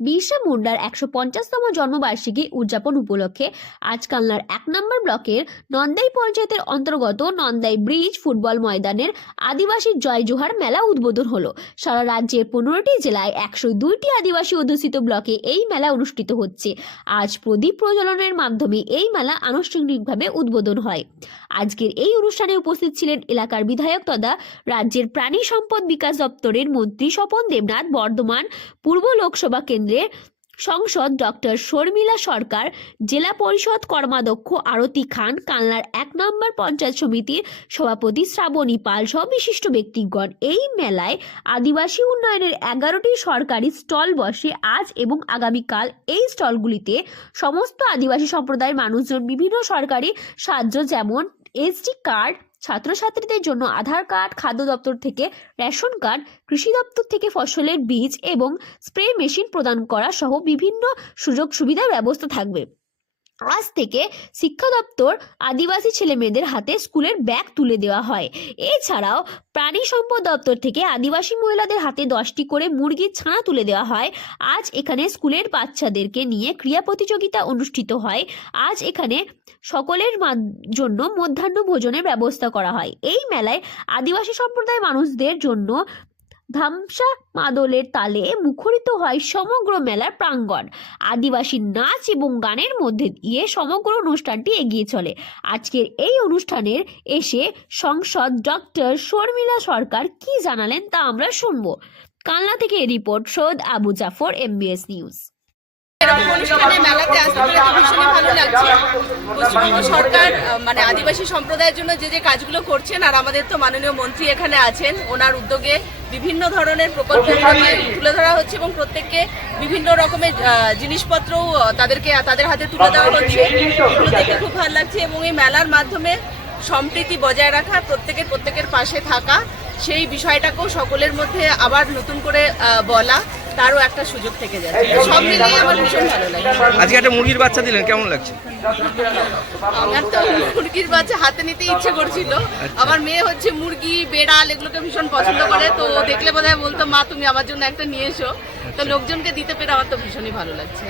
বিরসা মুন্ডার একশো পঞ্চাশতম জন্মবার্ষিকী উদযাপন উপলক্ষে আজ কালনার এক নম্বর ব্লকের নন্দাই পঞ্চায়েতের অন্তর্গত নন্দাই ব্রিজ ফুটবল ময়দানের আদিবাসী জয় জোহার মেলা উদ্বোধন হলো। সারা রাজ্যের পনেরোটি জেলায় একশো দুইটি আদিবাসী অধ্যুষিত ব্লকে এই মেলা অনুষ্ঠিত হচ্ছে। আজ প্রদীপ প্রজ্বলনের মাধ্যমে এই মেলা আনুষ্ঠানিকভাবে উদ্বোধন হয়। আজকের এই অনুষ্ঠানে উপস্থিত ছিলেন এলাকার বিধায়ক তথা রাজ্যের প্রাণী সম্পদ বিকাশ দপ্তরের মন্ত্রী স্বপন দেবনাথ, বর্ধমান পূর্ব লোকসভা কেন্দ্রের সংসদ ডক্টর শর্মিলা সরকার, জেলা পরিষদ কর্মাধ্যক্ষ আরতি খান, কালনার এক নম্বর পঞ্চায়েত সমিতির সভাপতি শ্রাবণী পাল সহ বিশিষ্ট ব্যক্তিগণ এই মেলায় আদিবাসী উন্নয়নের এগারোটি সরকারি স্টল বসে আজ এবং আগামীকাল এই স্টলগুলিতে সমস্ত আদিবাসী সম্প্রদায়ের মানুষজন বিভিন্ন সরকারি সাহায্য যেমন এসডি কার্ড ছাত্রছাত্রীদের জন্য আধার কার্ড, খাদ্য দপ্তর থেকে রেশন কার্ড, কৃষি দপ্তর থেকে ফসলের বীজ এবং স্প্রে মেশিন প্রদান করা সহ বিভিন্ন সুযোগ সুবিধার ব্যবস্থা থাকবে। আজ থেকে শিক্ষা দপ্তর আদিবাসী ছেলেমেয়েদের হাতে স্কুলের ব্যাগ তুলে দেওয়া হয়। এছাড়াও প্রাণী সম্পদ দপ্তর থেকে আদিবাসী মহিলাদের হাতে দশটি করে মুরগির ছানা তুলে দেওয়া হয়। আজ এখানে স্কুলের বাচ্চাদেরকে নিয়ে ক্রিয়া প্রতিযোগিতা অনুষ্ঠিত হয়। আজ এখানে সকলের জন্য মধ্যাহ্ন ভোজনের ব্যবস্থা করা হয়। এই মেলায় আদিবাসী সম্প্রদায়ের মানুষদের জন্য ধামসা মাদলের তালে মুখরিত হয় সমগ্র মেলার প্রাঙ্গণ। আদিবাসী নাচ এবং গানের মধ্যে দিয়ে সমগ্র অনুষ্ঠানটি এগিয়ে চলে। আজকের এই অনুষ্ঠানের এসে সংসদ ডক্টর শর্মিলা সরকার কি জানালেন তা আমরা শুনব। কালনা থেকে report, Syed Abu Jafar MBS news ভালো লাগছে। সরকার মানে আদিবাসী সম্প্রদায়ের জন্য যে যে কাজগুলো করছেন, আর আমাদের তো মাননীয় মন্ত্রী এখানে আছেন, ওনার উদ্যোগে বিভিন্ন ধরনের প্রকল্পের তুলে ধরা হচ্ছে এবং প্রত্যেককে বিভিন্ন রকমের জিনিসপত্রও তাদেরকে তাদের হাতে তুলে দেওয়া হচ্ছে। এগুলো দেখে খুব ভালো লাগছে এবং এই মেলার মাধ্যমে সম্প্রীতি বজায় রাখা প্রত্যেকের প্রত্যেকের পাশে থাকা সেই বিষয়টাকেও সকলের মধ্যে আবার নতুন করে বলা। তারও একটা সুযোগ থেকে যাচ্ছে। সব মিলিয়ে আমার ভীষণ ভালো লাগে। আজকে একটা মুরগির বাচ্চা দিলেন কেমন লাগছে? আমার তো মুরগির বাচ্চা হাতে নিতে ইচ্ছে করছিল। আমার মেয়ে হচ্ছে মুরগি বেড়াল এগুলোকে ভীষণ পছন্দ করে। তো দেখলে বোধহয় বলতো মা তুমি আমার জন্য একটা নিয়ে এসো। তো লোকজনকে দিতে পেরে আমার তো ভীষণই ভালো লাগছে।